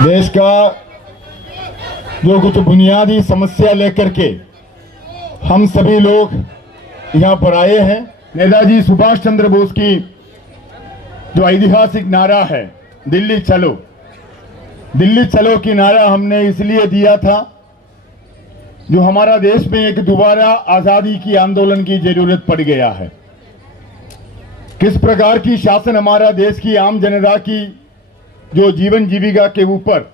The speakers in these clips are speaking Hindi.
देश का जो कुछ बुनियादी समस्या लेकर के हम सभी लोग यहाँ पर आए हैं। नेताजी सुभाष चंद्र बोस की जो ऐतिहासिक नारा है दिल्ली चलो की नारा हमने इसलिए दिया था जो हमारा देश में एक दोबारा आजादी की आंदोलन की जरूरत पड़ गया है। किस प्रकार की शासन हमारा देश की आम जनता की जो जीवन जीविका के ऊपर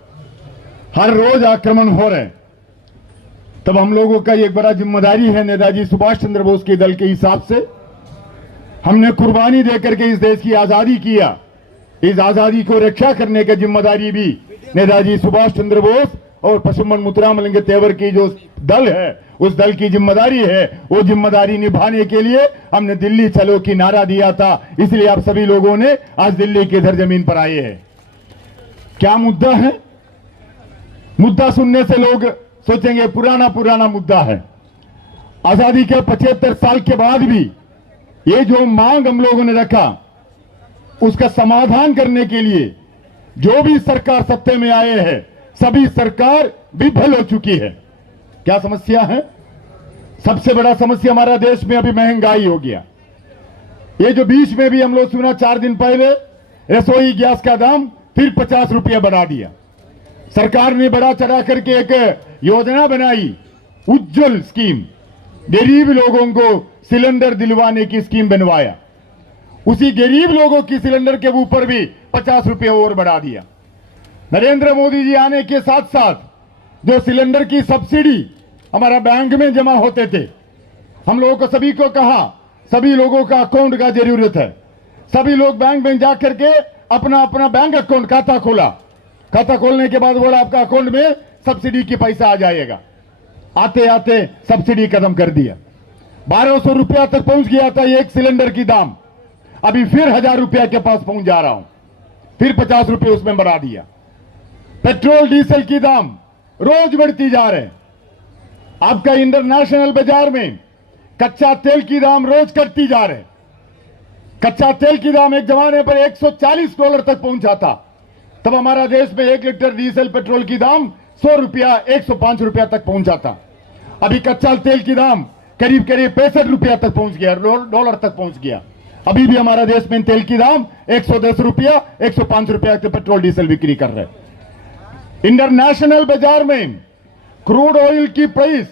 हर रोज आक्रमण हो रहे हैं, तब हम लोगों का एक बड़ा जिम्मेदारी है। नेताजी सुभाष चंद्र बोस के दल के हिसाब से हमने कुर्बानी देकर के इस देश की आजादी किया। इस आजादी को रक्षा करने की जिम्मेदारी भी नेताजी सुभाष चंद्र बोस और पशुमन मुतुरामलिंग तेवर की जो दल है उस दल की जिम्मेदारी है। वो जिम्मेदारी निभाने के लिए हमने दिल्ली चलो की नारा दिया था। इसलिए आप सभी लोगों ने आज दिल्ली के इधर जमीन पर आए हैं। क्या मुद्दा है? मुद्दा सुनने से लोग सोचेंगे पुराना मुद्दा है। आजादी के 75 साल के बाद भी ये जो मांग हम लोगों ने रखा उसका समाधान करने के लिए जो भी सरकार सत्ते में आए हैं सभी सरकार विफल हो चुकी है। क्या समस्या है? सबसे बड़ा समस्या हमारा देश में अभी महंगाई हो गया। ये जो बीच में भी हम लोग सुना 4 दिन पहले रसोई गैस का दाम फिर 50 रुपया बढ़ा दिया। सरकार ने बड़ा चढ़ा करके एक योजना बनाई, उज्जवल स्कीम, गरीब लोगों को सिलेंडर दिलवाने की स्कीम बनवाया। उसी गरीब लोगों की सिलेंडर के ऊपर भी 50 रुपये और बढ़ा दिया। नरेंद्र मोदी जी आने के साथ साथ जो सिलेंडर की सब्सिडी हमारा बैंक में जमा होते थे, हम लोगों को सभी को कहा सभी लोगों का अकाउंट का जरूरत है। सभी लोग बैंक में जाकर के अपना अपना बैंक अकाउंट खाता खोला। खाता खोलने के बाद बोला आपका अकाउंट में सब्सिडी की पैसा आ जाएगा। आते आते सब्सिडी खत्म कर दिया। 1200 रुपया तक पहुंच गया था एक सिलेंडर की दाम। अभी फिर 1000 रुपया के पास पहुंच जा रहा हूं। फिर 50 रुपये उसमें बढ़ा दिया। पेट्रोल डीजल की दाम रोज बढ़ती जा रहे हैं। आपका इंटरनेशनल बाजार में कच्चा तेल की दाम रोज घटती जा रहे हैं। कच्चा तेल की दाम एक जमाने पर $140 तक पहुंचा था। तब हमारा देश में 1 लीटर डीजल पेट्रोल की दाम 100 रुपया 105 रुपया तक पहुंचा था। अभी कच्चा तेल की दाम करीब 65 रुपया तक पहुंच गया, डॉलर तक पहुंच गया। अभी भी हमारा देश में तेल की दाम 110 रुपया 105 रुपया तक पेट्रोल डीजल बिक्री कर रहे हैं। इंटरनेशनल बाजार में क्रूड ऑयल की प्राइस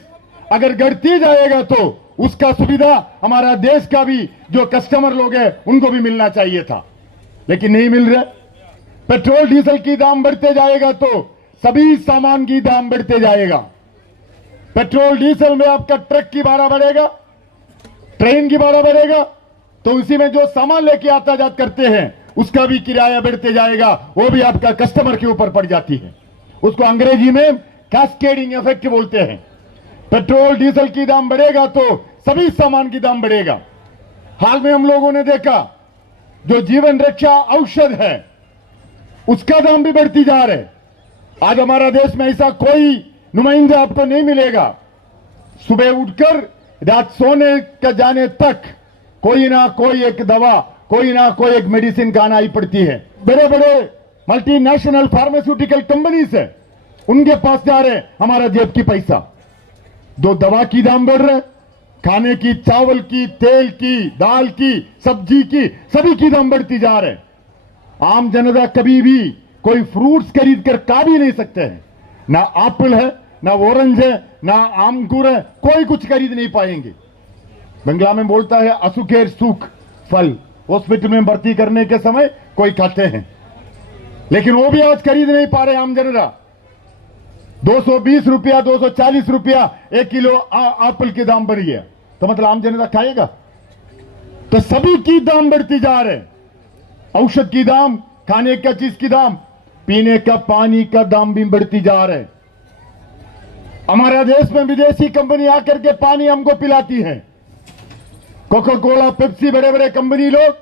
अगर घटती जाएगा तो उसका सुविधा हमारा देश का भी जो कस्टमर लोग हैं उनको भी मिलना चाहिए था, लेकिन नहीं मिल रहा। पेट्रोल डीजल की दाम बढ़ते जाएगा तो सभी सामान की दाम बढ़ते जाएगा। पेट्रोल डीजल में आपका ट्रक की भाड़ा बढ़ेगा, ट्रेन की भाड़ा बढ़ेगा, तो उसी में जो सामान लेके आता जात करते हैं उसका भी किराया बढ़ते जाएगा। वो भी आपका कस्टमर के ऊपर पड़ जाती है। उसको अंग्रेजी में कैस्केडिंग इफेक्ट बोलते हैं। पेट्रोल डीजल की दाम बढ़ेगा तो सभी सामान की दाम बढ़ेगा। हाल में हम लोगों ने देखा जो जीवन रक्षा औषध है उसका दाम भी बढ़ती जा रहा है। आज हमारा देश में ऐसा कोई नुमाइंदा आपको नहीं मिलेगा, सुबह उठकर रात सोने का जाने तक कोई ना कोई एक दवा, कोई ना कोई एक मेडिसिन खाना ही पड़ती है। बड़े बड़े मल्टीनेशनल फार्मास्यूटिकल कंपनीज है, उनके पास जा रहे हमारा जेब की पैसा। दो दवा की दाम बढ़ रहे, खाने की, चावल की, तेल की, दाल की, सब्जी की, सभी की दाम बढ़ती जा रहे। आम जनता कभी भी कोई फ्रूट्स खरीद कर खा भी नहीं सकते हैं। ना एप्पल है, ना ऑरेंज है, ना अंगूर है, कोई कुछ खरीद नहीं पाएंगे। बंगला में बोलता है असुखेर सुख फल। हॉस्पिटल में भर्ती करने के समय कोई खाते हैं, लेकिन वो भी आज खरीद नहीं पा रहे आम जनता। 220 रुपया 240 रुपया 1 किलो एप्पल की दाम बढ़ गया, तो मतलब आम जनता खाएगा? तो सभी की दाम बढ़ती जा रहे। औषध की दाम, खाने का चीज की दाम, पीने का पानी का दाम भी बढ़ती जा रहे। हमारा देश में विदेशी कंपनी आकर के पानी हमको पिलाती है। कोका कोला, पेप्सी, बड़े बड़े कंपनी लोग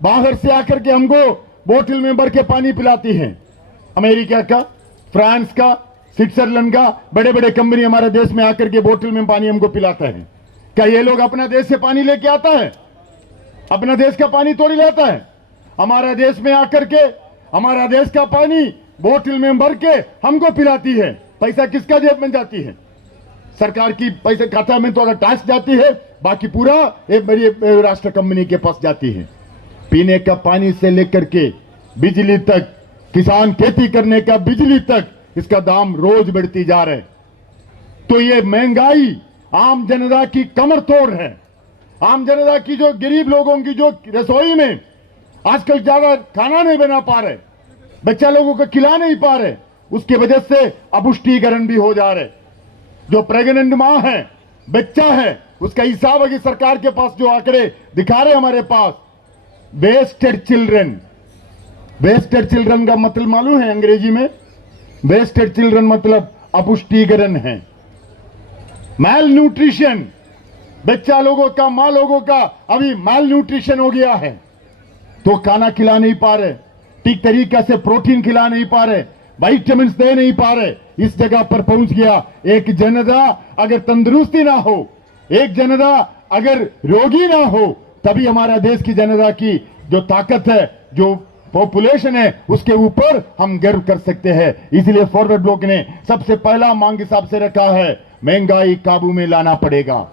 बाहर से आकर के हमको बोतल में भर के पानी पिलाती हैं। अमेरिका का, फ्रांस का, स्विट्जरलैंड का बड़े बड़े कंपनी हमारे देश में आकर के बोतल में पानी हमको पिलाता है। क्या ये लोग अपना देश से पानी लेके आता है? अपना देश का पानी तोड़ी लेता है? हमारा देश में आकर के हमारा देश का पानी बोतल में भर के हमको पिलाती है। पैसा किसका जेब में जाती है? सरकार की पैसे खाता में तो अगर टैक्स जाती है, बाकी पूरा एक बड़ी राष्ट्र कंपनी के पास जाती है। पीने का पानी से लेकर के बिजली तक, किसान खेती करने का बिजली तक, इसका दाम रोज बढ़ती जा रहे। तो ये महंगाई आम जनता की कमर तोड़ है। आम जनता की, जो गरीब लोगों की जो रसोई में आजकल ज्यादा खाना नहीं बना पा रहे, बच्चा लोगों को खिला नहीं पा रहे, उसकी वजह से अपुष्टिकरण भी हो जा रहे। जो प्रेग्नेंट मां है, बच्चा है, उसका हिसाब अगर सरकार के पास जो आंकड़े दिखा रहे हमारे पास, वेस्टेड चिल्ड्रन। वेस्टेड चिल्ड्रन का मतलब मालूम है अंग्रेजी में? वेस्टेड चिल्ड्रन मतलब अपुष्टिकरण है, मैल न्यूट्रिशन। बच्चा लोगों का, मां लोगों का अभी मैल न्यूट्रिशन हो गया है, तो खाना खिला नहीं पा रहे, ठीक तरीके से प्रोटीन खिला नहीं पा रहे, विटामिन दे नहीं पा रहे। इस जगह पर पहुंच गया। एक जनता अगर तंदुरुस्ती ना हो, एक जनता अगर रोगी ना हो, तभी हमारा देश की जनता की जो ताकत है, जो पॉपुलेशन है, उसके ऊपर हम गर्व कर सकते हैं। इसलिए फॉरवर्ड ब्लॉक ने सबसे पहला मांग हिसाब से रखा है, महंगाई काबू में लाना पड़ेगा।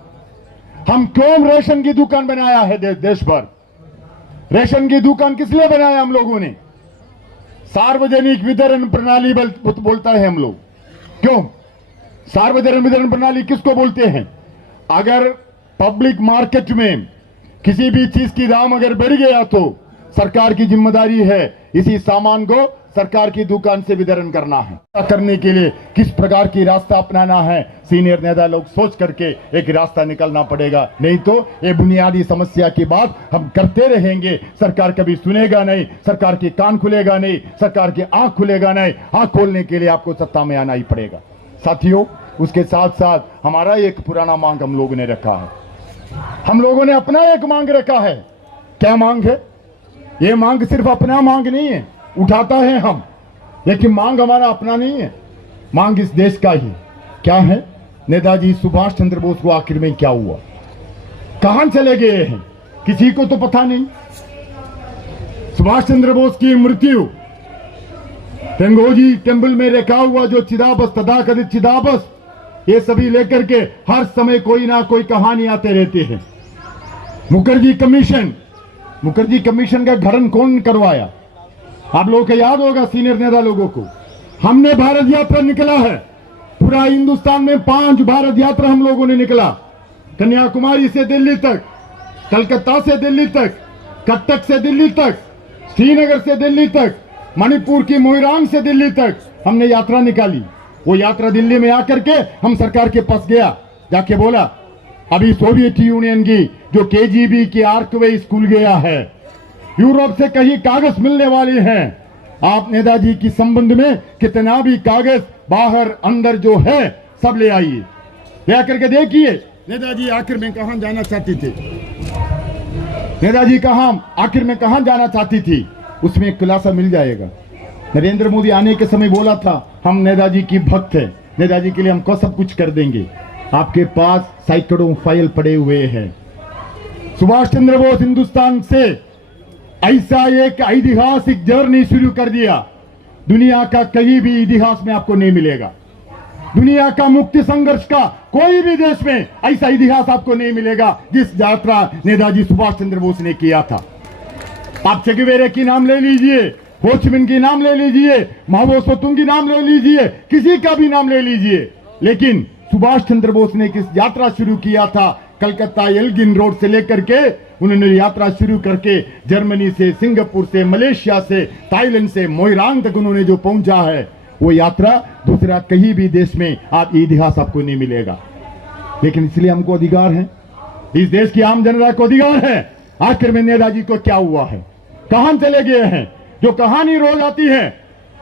हम क्यों रेशन की दुकान बनाया है देश भर? रेशन की दुकान किस लिए बनाया हम लोगों ने? सार्वजनिक वितरण प्रणाली बोलता है हम लोग। क्यों सार्वजनिक वितरण प्रणाली किसको बोलते हैं? अगर पब्लिक मार्केट में किसी भी चीज की दाम अगर बढ़ गया तो सरकार की जिम्मेदारी है इसी सामान को सरकार की दुकान से वितरण करना है। करने के लिए किस प्रकार की रास्ता अपनाना है, सीनियर नेता लोग सोच करके एक रास्ता निकलना पड़ेगा। नहीं तो ये बुनियादी समस्या की बात हम करते रहेंगे, सरकार कभी सुनेगा नहीं, सरकार की कान खुलेगा नहीं, सरकार की आंख खुलेगा नहीं। आंख खोलने के लिए आपको सत्ता में आना ही पड़ेगा। साथियों, उसके साथ साथ हमारा एक पुराना मांग हम लोगों ने रखा है। हम लोगों ने अपना एक मांग रखा है। क्या मांग है? ये मांग सिर्फ अपना मांग नहीं है, उठाता है हम, लेकिन मांग हमारा अपना नहीं है, मांग इस देश का ही। क्या है? नेताजी सुभाष चंद्र बोस को आखिर में क्या हुआ, कहां चले गए हैं, किसी को तो पता नहीं। सुभाष चंद्र बोस की मृत्यु टंगोजी टेम्पल में रखा हुआ जो चिदाबस, तथाकथित चिदाबस, ये सभी लेकर के हर समय कोई ना कोई कहानी आते रहते हैं। मुखर्जी कमीशन का गठन कौन करवाया? आप लोगों को याद होगा, सीनियर नेता लोगों को। हमने भारत यात्रा निकला है, पूरा हिंदुस्तान में 5 भारत यात्रा हम लोगों ने निकला। कन्याकुमारी से दिल्ली तक, कलकत्ता से दिल्ली तक, कटक से दिल्ली तक, श्रीनगर से दिल्ली तक, मणिपुर की मोइरांग से दिल्ली तक हमने यात्रा निकाली। वो यात्रा दिल्ली में आकर के हम सरकार के पास गया, जाके बोला अभी सोवियत यूनियन की जो केजीबी की आर्कवे स्कूल गया है, यूरोप से कहीं कागज मिलने वाले हैं, आप नेताजी की संबंध में कितना भी कागज बाहर अंदर जो है सब ले आइए, ले आकर के देखिए नेताजी आखिर में कहां जाना चाहती थी, नेताजी आखिर में कहां जाना चाहती थी, उसमें एक खुलासा मिल जाएगा। नरेंद्र मोदी आने के समय बोला था हम नेताजी की भक्त है, नेताजी के लिए हमको सब कुछ कर देंगे। आपके पास सैकड़ों फाइल पड़े हुए हैं। सुभाष चंद्र बोस हिंदुस्तान से ऐसा एक ऐतिहासिक जर्नी शुरू कर दिया, दुनिया का कहीं भी इतिहास में आपको नहीं मिलेगा। दुनिया का मुक्ति संघर्ष का कोई भी देश में ऐसा इतिहास आपको नहीं मिलेगा जिस यात्रा नेताजी सुभाष चंद्र बोस ने किया था। आप चे गुवेरा की नाम ले लीजिए, हो ची मिन्ह की नाम ले लीजिए, माओ त्से तुंग की नाम ले लीजिए, किसी का भी नाम ले लीजिए, लेकिन सुभाष चंद्र बोस ने किस यात्रा शुरू किया था, कलकत्ता एल्गिन रोड से लेकर के उन्होंने यात्रा शुरू करके जर्मनी से, सिंगापुर से, मलेशिया से, थाईलैंड से मोइरांग तक उन्होंने जो पहुंचा है, वो यात्रा दूसरा कहीं भी देश में आप इतिहास आपको नहीं मिलेगा। लेकिन इसलिए हमको अधिकार है, इस देश की आम जनता को अधिकार है, आखिर में नेताजी को क्या हुआ है, कहां चले गए हैं। जो कहानी रोज आती है,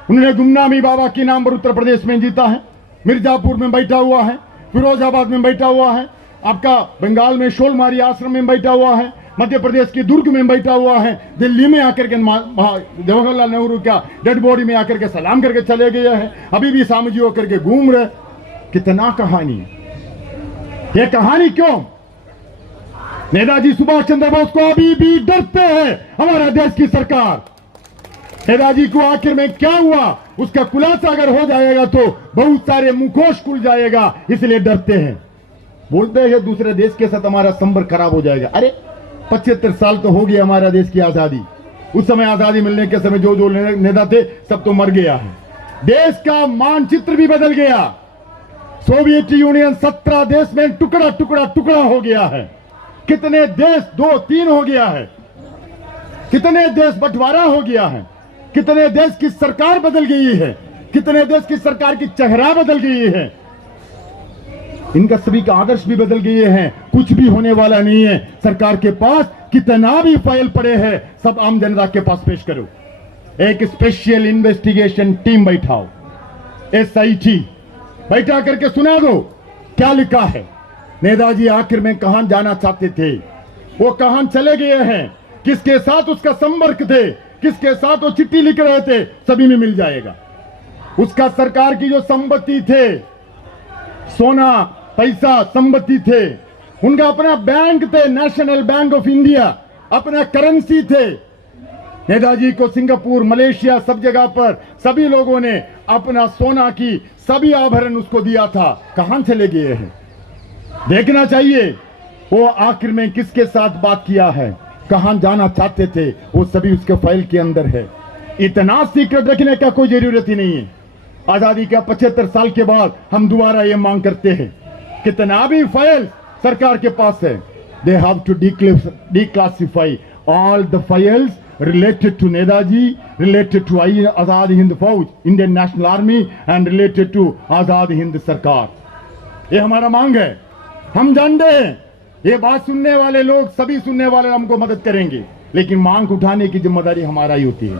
उन्होंने गुमनामी बाबा के नाम पर उत्तर प्रदेश में जीता है, मिर्जापुर में बैठा हुआ है, फिरोजाबाद में बैठा हुआ है, आपका बंगाल में शोलमारी आश्रम में बैठा हुआ है, मध्य प्रदेश की दुर्ग में बैठा हुआ है, दिल्ली में आकर के जवाहरलाल नेहरू का डेड बॉडी में आकर के सलाम करके चले गए हैं, अभी भी सामूजी होकर के घूम रहे। कितना कहानी है ये, कहानी क्यों? नेताजी सुभाष चंद्र बोस को अभी भी डरते हैं हमारा देश की सरकार। नेताजी को आखिर में क्या हुआ, उसका खुलासा अगर हो जाएगा तो बहुत सारे मुखोश खुल जाएगा, इसलिए डरते हैं। बोलते हैं दूसरे देश के साथ हमारा संपर्क खराब हो जाएगा। अरे 75 साल तो हो गया हमारा देश की आजादी। उस समय आजादी मिलने के समय जो जो नेता थे सब तो मर गया है। देश का मानचित्र भी बदल गया। सोवियत यूनियन 17 देश में टुकड़ा टुकड़ा टुकड़ा हो गया है। कितने देश 2-3 हो गया है, कितने देश बंटवारा हो गया है, कितने देश की सरकार बदल गई है, कितने देश की सरकार की चेहरा बदल गई है, इनका सभी का आदर्श भी बदल गए हैं। कुछ भी होने वाला नहीं है। सरकार के पास कितना भी फाइल पड़े हैं, सब आम जनता के पास पेश करो। एक स्पेशल इन्वेस्टिगेशन टीम बैठाओ, SIT बैठा करके सुना दो क्या लिखा है। नेताजी आखिर में कहां जाना चाहते थे, वो कहां चले गए हैं, किसके साथ उसका संपर्क थे, किसके साथ वो चिट्ठी लिख रहे थे, सभी में मिल जाएगा। उसका सरकार की जो संपत्ति थे, सोना पैसा संपत्ति थे, उनका अपना बैंक थे, नेशनल बैंक ऑफ इंडिया, अपना करेंसी थे। नेताजी को सिंगापुर मलेशिया सब जगह पर सभी लोगों ने अपना सोना की सभी आभरण उसको दिया था। कहां चले गए हैं, देखना चाहिए। वो आखिर में किसके साथ बात किया है, कहां जाना चाहते थे, वो सभी उसके फाइल के अंदर है। इतना सीक्रेट रखने का कोई जरूरत ही नहीं है। आजादी का 75 साल के बाद हम दोबारा ये मांग करते हैं, कितना भी फाइल सरकार के पास है, they have to declassify all the files related to Netaji, related to Azad Hind Fauj, Indian National Army and related to Azad Hind सरकार। ये हमारा मांग है। हम जानते हैं ये बात सुनने वाले लोग, सभी सुनने वाले हमको मदद करेंगे, लेकिन मांग उठाने की जिम्मेदारी हमारा ही होती है।